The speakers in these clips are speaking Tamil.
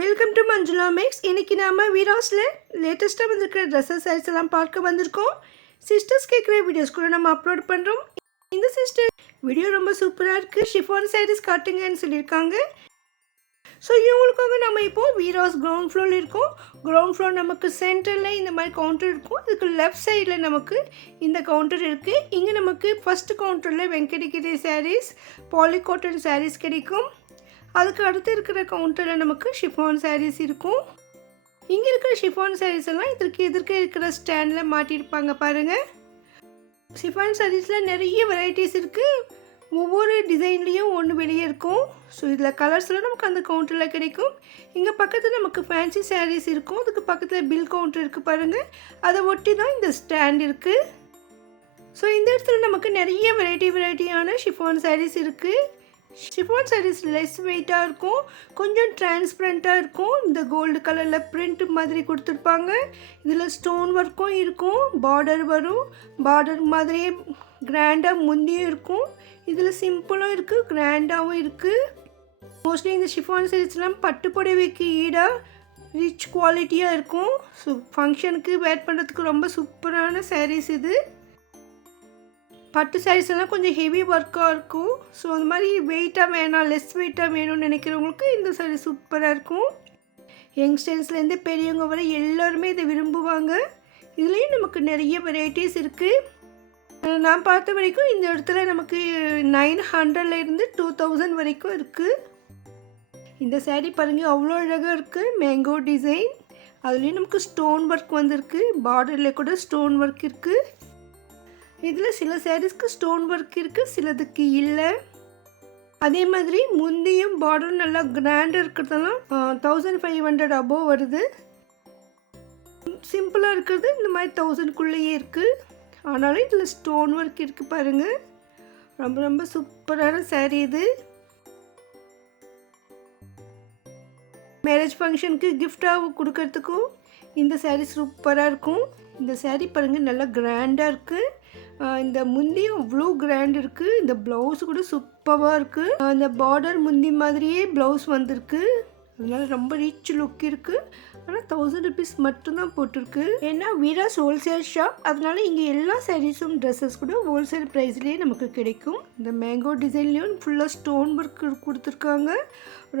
Welcome to Manjula maths. இன்றைக்கி நாம் வீராஸில் லேட்டஸ்ட்டாக வந்திருக்கிற ட்ரெஸ்ஸஸ் சாரீஸ் எல்லாம் பார்க்க வந்திருக்கோம். சிஸ்டர்ஸ் கேட்குற வீடியோஸ் கூட நம்ம அப்லோட் பண்ணுறோம். இந்த சிஸ்டர் வீடியோ ரொம்ப சூப்பராக இருக்குது, ஷிஃபான் சாரீஸ் காட்டுங்கன்னு சொல்லியிருக்காங்க. ஸோ இவங்களுக்காக நம்ம இப்போது வீராஸ் கிரவுண்ட் ஃப்ளோரில் இருக்கோம். கிரவுண்ட் ஃப்ளோர் நமக்கு சென்டரில் இந்த மாதிரி கவுண்டர் இருக்கும். இதுக்கு லெஃப்ட் சைடில் நமக்கு இந்த கவுண்டர் இருக்குது. இங்கே நமக்கு ஃபஸ்ட்டு கவுண்டரில் வெங்கடகிரி சாரீஸ், பாலிகாட்டன் சாரீஸ் கிடைக்கும். அதுக்கு அடுத்து இருக்கிற கவுண்டரில் நமக்கு ஷிஃபான் சாரீஸ் இருக்கும். இங்கே இருக்கிற ஷிஃபான் சாரீஸ் எல்லாம் இதற்கு இருக்கிற ஸ்டாண்டில் மாட்டியிருப்பாங்க பாருங்கள். ஷிஃபான் சாரீஸில் நிறைய வெரைட்டிஸ் இருக்குது. ஒவ்வொரு டிசைன்லேயும் ஒன்று வெளியே இருக்கும். ஸோ இதில் கலர்ஸ்லாம் நமக்கு அந்த கவுண்டரில் கிடைக்கும். இங்கே பக்கத்தில் நமக்கு ஃபேன்சி சாரீஸ் இருக்கும். அதுக்கு பக்கத்தில் பில் கவுண்டர் இருக்குது பாருங்கள். அதை ஒட்டி தான் இந்த ஸ்டாண்ட் இருக்குது. ஸோ இந்த இடத்துல நமக்கு நிறைய வெரைட்டியான ஷிஃபான் சாரீஸ் இருக்குது. ஷிஃபான் சாரீஸ் லெஸ் வெயிட்டாக இருக்கும், கொஞ்சம் டிரான்ஸ்பரண்ட்டாக இருக்கும். இந்த கோல்டு கலரில் பிரிண்ட் மாதிரி கொடுத்துருப்பாங்க. இதில் ஸ்டோன் ஒர்க்கும் இருக்கும், பார்டர் வரும். பார்டர் மாதிரியே கிராண்டாக முந்தியும் இருக்கும். இதில் சிம்பிளும் இருக்குது, கிராண்டாகவும் இருக்குது. மோஸ்ட்லி இந்த ஷிஃபான் சாரீஸ்லாம் பட்டு புடவைக்கு ஈடாக ரிச் குவாலிட்டியாக இருக்கும். ஸோ ஃபங்க்ஷனுக்கு வேர் பண்ணுறதுக்கு ரொம்ப சூப்பரான சாரீஸ் இது. பட்டு சாரீஸ் எல்லாம் கொஞ்சம் ஹெவி ஒர்க்காக இருக்கும். ஸோ அந்த மாதிரி வெயிட்டாக வேணாம், லெஸ் வெயிட்டாக வேணும்னு நினைக்கிறவங்களுக்கு இந்த சாரீ சூப்பராக இருக்கும். யங்ஸ்டர்ஸ்லேருந்து பெரியவங்க வரை எல்லோருமே இதை விரும்புவாங்க. இதுலேயும் நமக்கு நிறைய வெரைட்டிஸ் இருக்குது. நான் பார்த்த வரைக்கும் இந்த இடத்துல நமக்கு 900லேருந்து 2000 வரைக்கும் இருக்குது. இந்த சாரீ பாருங்கள், அவ்வளோ அழகாக இருக்குது. மேங்கோ டிசைன், அதுலேயும் நமக்கு ஸ்டோன் ஒர்க் வந்திருக்கு. பார்டரில் கூட ஸ்டோன் ஒர்க் இருக்குது. இதில் சில சாரீஸ்க்கு ஸ்டோன் ஒர்க் இருக்குது, சிலதுக்கு இல்லை. அதே மாதிரி முந்தியும் பார்டர் நல்லா கிராண்டாக இருக்கிறதெல்லாம் 1500 அபோவ் வருது. சிம்பிளாக இருக்கிறது இந்த மாதிரி 1000க்குள்ளேயே இருக்குது. ஆனாலும் இதில் ஸ்டோன் ஒர்க் இருக்குது பாருங்கள். ரொம்ப ரொம்ப சூப்பரான சாரீ இது. மேரேஜ் ஃபங்க்ஷனுக்கு கிஃப்டாக கொடுக்கறதுக்கும் இந்த சாரீ சூப்பராக இருக்கும். இந்த சாரீ பாருங்கள், நல்லா கிராண்டாக இருக்குது. இந்த முந்தியும் அவ்வளோ கிராண்ட் இருக்குது. இந்த ப்ளவுஸ் கூட சூப்பராக இருக்குது. இந்த பார்டர் முந்தி மாதிரியே ப்ளவுஸ் வந்திருக்கு. அதனால ரொம்ப ரிச் லுக் இருக்குது. ஆனால் 1000 rupees மட்டும்தான் போட்டிருக்கு. ஏன்னா வீராஸ் ஹோல்சேல் ஷாப், அதனால இங்கே எல்லா சாரீஸும் ட்ரெஸ்ஸஸ் கூட ஹோல்சேல் ப்ரைஸ்லேயே நமக்கு கிடைக்கும். இந்த மேங்கோ டிசைன்லேயும் ஃபுல்லாக ஸ்டோன் ஒர்க் கொடுத்துருக்காங்க.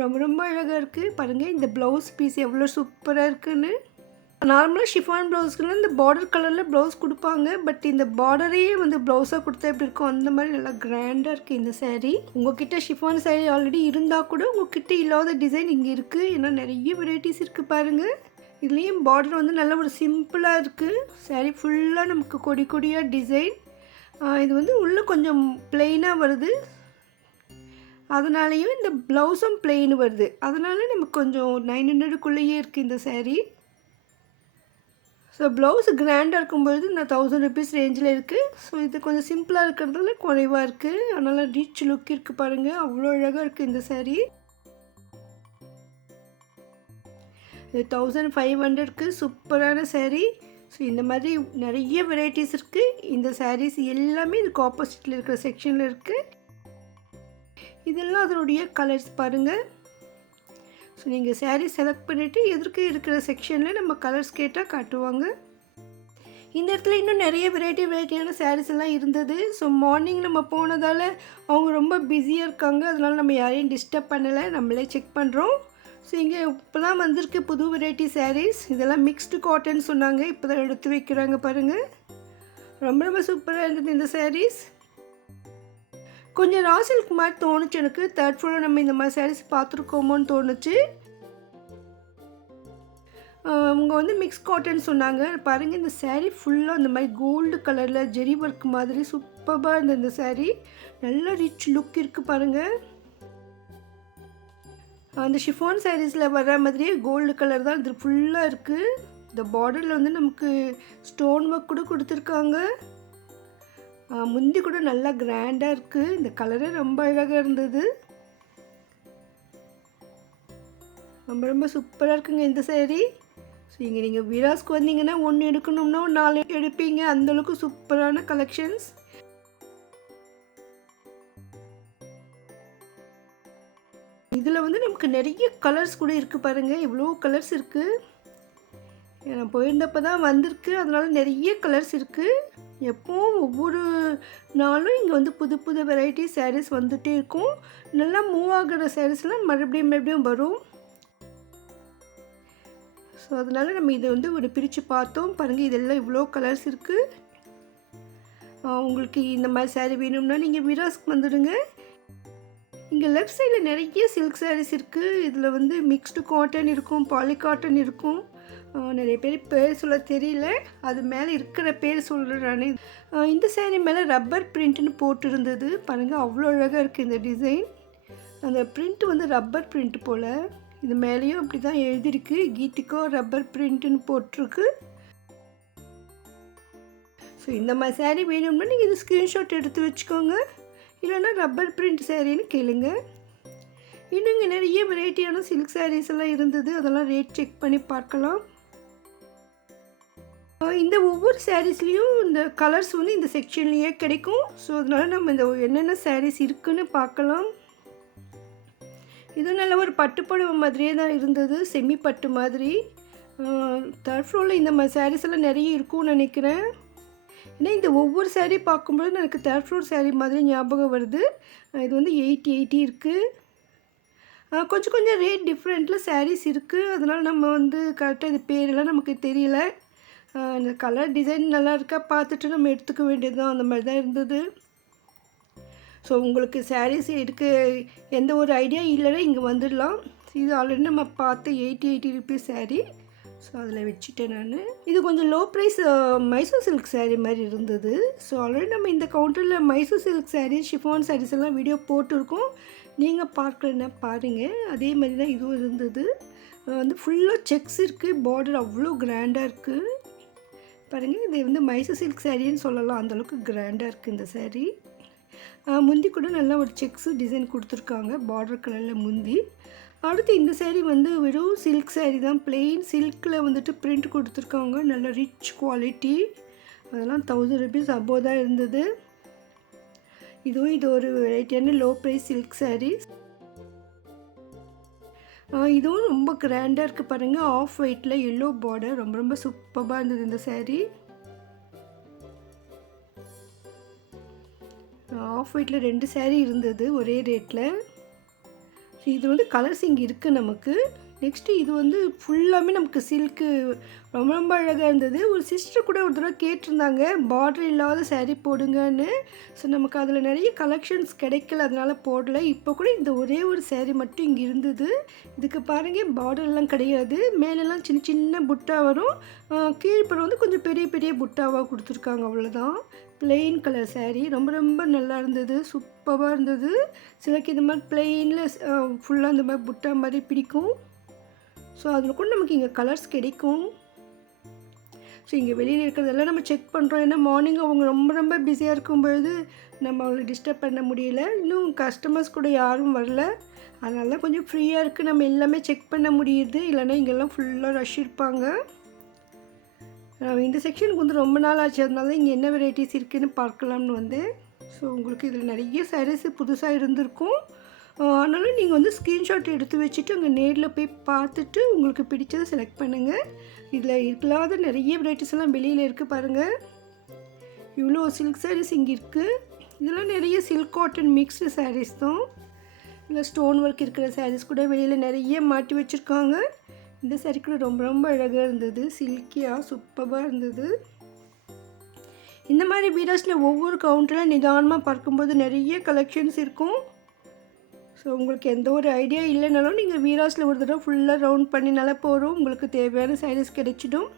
ரொம்ப ரொம்ப அழகாக இருக்குது பாருங்கள். இந்த ப்ளவுஸ் பீஸ் எவ்வளோ சூப்பராக இருக்குன்னு. நார்மலாக ஷிஃபான் ப்ளவுஸ்க்குலாம் இந்த பார்டர் கலரில் ப்ளவுஸ் கொடுப்பாங்க. பட் இந்த பார்டரையே வந்து ப்ளவுஸாக கொடுத்தா எப்படி இருக்கும், அந்த மாதிரி நல்லா கிராண்டாக இருக்குது இந்த சாரீ. உங்கள்கிட்ட ஷிஃபான் சாரீ ஆல்ரெடி இருந்தால் கூட உங்கள்கிட்ட இல்லாத டிசைன் இங்கே இருக்குது. ஏன்னா நிறைய வெரைட்டிஸ் இருக்குது பாருங்கள். இதுலேயும் பார்டர் வந்து நல்ல ஒரு சிம்பிளாக இருக்குது. சாரீ ஃபுல்லாக நமக்கு கொடி கொடியாக டிசைன். இது வந்து உள்ளே கொஞ்சம் பிளெயினாக வருது. அதனாலேயும் இந்த ப்ளவுஸும் பிளெயின் வருது. அதனால நமக்கு கொஞ்சம் 900க்குள்ளேயே இருக்குது இந்த சாரீ. ஸோ ப்ளவுஸ் கிராண்டாக இருக்கும்பொழுது இந்த 1000 rupees ரேஞ்சில் இருக்குது. ஸோ இது கொஞ்சம் சிம்பிளாக இருக்கிறதுல குறைவாக இருக்குது. அதனால் ரிச் லுக் இருக்குது பாருங்கள். அவ்வளோ அழகாக இருக்குது இந்த சாரீ. இது 1500க்கு சூப்பரான சாரீ. ஸோ இந்த மாதிரி நிறைய வெரைட்டிஸ் இருக்குது. இந்த சாரீஸ் எல்லாமே இதுக்கு ஆப்போசிட்டில் இருக்கிற செக்ஷனில் இருக்குது. இதெல்லாம் அதனுடைய கலர்ஸ் பாருங்கள். ஸோ நீங்கள் சாரீ செலக்ட் பண்ணிவிட்டு எதற்கு இருக்கிற செக்ஷனில் நம்ம கலர்ஸ் கேட்டால் காட்டுவாங்க. இந்த இடத்துல இன்னும் நிறைய வெரைட்டியான சாரீஸ் எல்லாம் இருந்தது. ஸோ மார்னிங் நம்ம போனதால் அவங்க ரொம்ப பிஸியாக இருக்காங்க. அதனால் நம்ம யாரையும் டிஸ்டர்ப் பண்ணலை, நம்மளே செக் பண்ணுறோம். ஸோ இங்கே இப்போ தான் வந்திருக்கு புது வெரைட்டி சாரீஸ். இதெல்லாம் மிக்ஸ்டு காட்டன் சொன்னாங்க, இப்போ தான் எடுத்து வைக்கிறாங்க பாருங்கள். ரொம்ப ரொம்ப சூப்பராக இருந்தது இந்த சாரீஸ். கொஞ்சம் ராசிலுக்கு மாதிரி தோணுச்சு எனக்கு. 3rd ஃப்ளோரில் நம்ம இந்த மாதிரி சாரீஸ் பார்த்துருக்கோமோன்னு தோணுச்சு. அவங்க வந்து மிக்ஸ் காட்டன் சொன்னாங்க பாருங்கள். இந்த சாரீ ஃபுல்லாக இந்த மாதிரி கோல்டு கலரில் ஜெரி ஒர்க் மாதிரி சூப்பராக இருந்தது இந்த சாரீ. நல்ல ரிச் லுக் இருக்குது பாருங்கள். அந்த ஷிஃபான் சாரீஸில் வர்ற மாதிரியே கோல்டு கலர் தான் இது ஃபுல்லாக இருக்குது. இந்த பார்டரில் வந்து நமக்கு ஸ்டோன் ஒர்க் கூட கொடுத்துருக்காங்க. முந்தி கூட நல்லா கிராண்டாக இருக்குது. இந்த கலரே ரொம்ப அழகாக இருந்தது. ரொம்ப ரொம்ப சூப்பராக இருக்குங்க இந்த சாரீ. ஸோ இங்கே நீங்கள் வீராஸ்க்கு வந்தீங்கன்னா 1 எடுக்கணும்னா 4 எடுப்பீங்க. அந்தளவுக்கு சூப்பரான கலெக்ஷன்ஸ். இதில் வந்து நமக்கு நிறைய கலர்ஸ் கூட இருக்குது பாருங்கள், இவ்வளோ கலர்ஸ் இருக்குது. நான் போயிருந்தப்போ தான் வந்திருக்கு, அதனால் நிறைய கலர்ஸ் இருக்குது. எப்போவும் ஒவ்வொரு நாளும் இங்கே வந்து புது புது வெரைட்டி சாரீஸ் வந்துகிட்டே இருக்கும். நல்லா மூவ் ஆகிற சாரீஸ்லாம் மறுபடியும் வரும். ஸோ அதனால் நம்ம இதை வந்து ஒரு பிரித்து பார்த்தோம் பாருங்கள். இதெல்லாம் இவ்வளோ கலர்ஸ் இருக்குது. உங்களுக்கு இந்த மாதிரி சாரீ வேணும்னா நீங்கள் விராஸ்க்கு வந்துடுங்க. இங்கே லெஃப்ட் சைடில் நிறைய சில்க் சாரீஸ் இருக்குது. இதில் வந்து மிக்ஸ்டு காட்டன் இருக்கும், பாலி காட்டன் இருக்கும். நிறைய பேர் பேர் சொல்ல தெரியல, அது மேலே இருக்கிற பேர் சொல்கிறேன் நான். இந்த சாரீ மேலே ரப்பர் பிரிண்ட்டுன்னு போட்டிருந்தது பாருங்கள், அவ்வளோ அழகாக இருக்குது இந்த டிசைன். அந்த பிரிண்ட் வந்து ரப்பர் பிரிண்ட் போல். இது மேலேயும் அப்படி தான் எழுதியிருக்கு, கீதிகா ரப்பர் பிரிண்ட்டுன்னு போட்டிருக்கு. ஸோ இந்த மாதிரி சாரீ வேணும்னா நீங்கள் இது ஸ்க்ரீன்ஷாட் எடுத்து வச்சுக்கோங்க, இல்லைன்னா ரப்பர் பிரிண்ட் சாரின்னு கேளுங்க. இன்னும் இங்கே நிறைய வெரைட்டியான சில்க் சாரீஸ் எல்லாம் இருந்தது, அதெல்லாம் ரேட் செக் பண்ணி பார்க்கலாம். இந்த ஒவ்வொரு சாரீஸ்லேயும் இந்த கலர்ஸ் வந்து இந்த செக்ஷன்லேயே கிடைக்கும். ஸோ அதனால் நம்ம இந்த என்னென்ன சாரீஸ் இருக்குதுன்னு பார்க்கலாம். இது நல்ல ஒரு பட்டுப்புடவை மாதிரியே தான் இருந்தது, செமி பட்டு மாதிரி. தேர்ட் ஃப்ளோரில் இந்த மாதிரி சாரீஸ் எல்லாம் நிறைய இருக்கும்னு நினைக்கிறேன். ஏன்னா இந்த ஒவ்வொரு சாரீ பார்க்கும்போது எனக்கு தேர்ட் ஃப்ளோர் சாரீ மாதிரி ஞாபகம் வருது. இது வந்து 880 இருக்குது. கொஞ்சம் ரேட் டிஃப்ரெண்ட்டில் சாரீஸ் இருக்குது. அதனால் நம்ம வந்து கரெக்டாக இது பேரெல்லாம் நமக்கு தெரியல. இந்த கலர் டிசைன் நல்லா இருக்கா பார்த்துட்டு நம்ம எடுத்துக்க வேண்டியது தான், அந்த மாதிரி தான் இருந்தது. ஸோ உங்களுக்கு சாரீஸ் எடுக்க எந்த ஒரு ஐடியா இல்லைன்னா இங்கே வந்துடலாம். இது ஆல்ரெடி நம்ம பார்த்து 80 ருபீஸ் சாரீ. ஸோ அதில் வச்சுட்டேன் நான். இது கொஞ்சம் low price Mysore silk sari மாதிரி இருந்தது. ஸோ ஆல்ரெடி நம்ம இந்த கவுண்டரில் மைசூர் சில்க் சாரீ, ஷிஃபான் சாரீஸ் எல்லாம் வீடியோ போட்டிருக்கோம், நீங்கள் பார்க்கலன்னா பாருங்கள். அதே மாதிரி தான் இதுவும் இருந்தது. வந்து ஃபுல்லாக செக்ஸ் இருக்குது, பார்டர் அவ்வளோ கிராண்டாக இருக்குது பாருங்கள். இது வந்து மைசூர் சில்க் சாரின்னு சொல்லலாம், அந்தளவுக்கு கிராண்டாக இருக்குது இந்த சாரீ. முந்தி கூட நல்லா ஒரு செக்ஸு டிசைன் கொடுத்துருக்காங்க, பார்டர் கலரில் முந்தி. அடுத்து இந்த சாரீ வந்து வெறும் சில்க் சாரீ தான், பிளெயின் சில்கில் வந்துட்டு பிரிண்ட் கொடுத்துருக்காங்க, நல்ல ரிச் குவாலிட்டி. அதெல்லாம் 1000 ருபீஸ் அபோவ் தான் இருந்தது. இது ஒரு வெரைட்டியான லோ ப்ரைஸ் சில்க் சாரீஸ். இதுவும் ரொம்ப கிராண்டாக இருக்குது பாருங்கள், ஆஃப் ஒயிட்டில் எல்லோ பார்டர், ரொம்ப சூப்பராக இருந்தது இந்த சாரீ. ஆஃப் ஒயிட்டில் 2 சாரீ இருந்தது ஒரே ரேட்டில். இது வந்து கலர்ஸ் இங்கே இருக்குது நமக்கு. நெக்ஸ்ட்டு இது வந்து ஃபுல்லாமே நமக்கு சில்க்கு, ரொம்ப அழகாக இருந்தது. ஒரு சிஸ்டர் கூட ஒரு தடவை கேட்டிருந்தாங்க பார்டர் இல்லாத சாரீ போடுங்கன்னு. ஸோ நமக்கு அதில் நிறைய கலெக்ஷன்ஸ் கிடைக்கல, அதனால் போடலை. இப்போ கூட இந்த ஒரே ஒரு சாரீ மட்டும் இங்கே இருந்தது. இதுக்கு பாருங்கள், பார்டர்லாம் கிடையாது, மேலெல்லாம் சின்ன சின்ன புட்டா வரும், கீழ்ப்புறம் வந்து கொஞ்சம் பெரிய பெரிய புட்டாவாக கொடுத்துருக்காங்க, அவ்வளோதான். பிளெயின் கலர் சாரீ, ரொம்ப நல்லா இருந்தது, சூப்பராக இருந்தது. சிலருக்கு இந்த மாதிரி பிளெயினில் ஃபுல்லாக இந்த மாதிரி புட்டா மாதிரி பிடிக்கும். ஸோ அதில் கூட நமக்கு இங்கே கலர்ஸ் கிடைக்கும். ஸோ இங்கே வெளியில் இருக்கிறதெல்லாம் நம்ம செக் பண்ணுறோம். ஏன்னா மார்னிங் அவங்க ரொம்ப பிஸியாக இருக்கும்பொழுது நம்ம அவங்களை டிஸ்டர்ப் பண்ண முடியல. இன்னும் கஸ்டமர்ஸ் கூட யாரும் வரல, அதனால தான் கொஞ்சம் ஃப்ரீயாக இருக்குது, நம்ம எல்லாமே செக் பண்ண முடியுது. இல்லைன்னா இங்கெல்லாம் ஃபுல்லாக ரஷ் இருப்பாங்க. இந்த செக்ஷனுக்கு வந்து ரொம்ப நாள் ஆச்சு, அதனால இங்கே என்ன வெரைட்டிஸ் இருக்குதுன்னு பார்க்கலாம்னு வந்தேன். ஸோ உங்களுக்கு இதில் நிறைய சாரீஸ் புதுசாக இருந்திருக்கும். ஆனாலும் நீங்கள் வந்து ஸ்க்ரீன்ஷாட் எடுத்து வச்சுட்டு அங்கே நேரில் போய் பார்த்துட்டு உங்களுக்கு பிடிச்சதை செலக்ட் பண்ணுங்கள். இதில் இல்லாத நிறைய வெரைட்டிஸ் எல்லாம் வெளியில் இருக்குது பாருங்கள். இவ்வளோ சில்க் சாரீஸ் இங்கே இருக்குது. இதெல்லாம் நிறைய சில்க் காட்டன் மிக்ஸ்டு சாரீஸ் தான். இல்லை ஸ்டோன் ஒர்க் இருக்கிற சாரீஸ் கூட வெளியில் நிறைய மாட்டி வச்சுருக்காங்க. இந்த சாரீ கூட ரொம்ப அழகாக இருந்தது, சில்கியாக சூப்பராக இருந்தது. இந்த மாதிரி வீடியோஸில் ஒவ்வொரு கவுண்டரில் நிதானமாக பார்க்கும்போது நிறைய கலெக்ஷன்ஸ் இருக்கும். ஸோ உங்களுக்கு எந்த ஒரு ஐடியா இல்லைனாலும் நீங்கள் வீராஸில் ஒரு தடவை ஃபுல்லாக ரவுண்ட் பண்ணினால போகிறோம், உங்களுக்கு தேவையான சாரீஸ் கிடைச்சிடும்.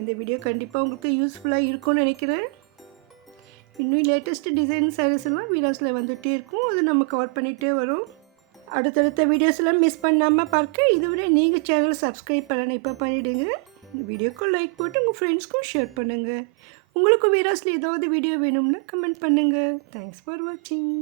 இந்த வீடியோ கண்டிப்பாக உங்களுக்கு யூஸ்ஃபுல்லாக இருக்கும்னு நினைக்கிறேன். இன்னும் லேட்டஸ்ட் டிசைன் சாரீஸ் எல்லாம் வீராஸில் வந்துகிட்டே இருக்கும், அது நம்ம கவர் பண்ணிகிட்டே வரும். அடுத்தடுத்த வீடியோஸ் எல்லாம் மிஸ் பண்ணாமல் பார்க்க இதுவரை நீங்கள் சேனல் சப்ஸ்கிரைப் பண்ணணும், இப்போ பண்ணிவிடுங்க. இந்த வீடியோக்கும் லைக் போட்டு உங்கள் ஃப்ரெண்ட்ஸ்க்கும் ஷேர் பண்ணுங்கள். உங்களுக்கு வீராஸில் ஏதாவது வீடியோ வேணும்னா கமெண்ட் பண்ணுங்கள். தேங்க்ஸ் ஃபார் வாட்சிங்.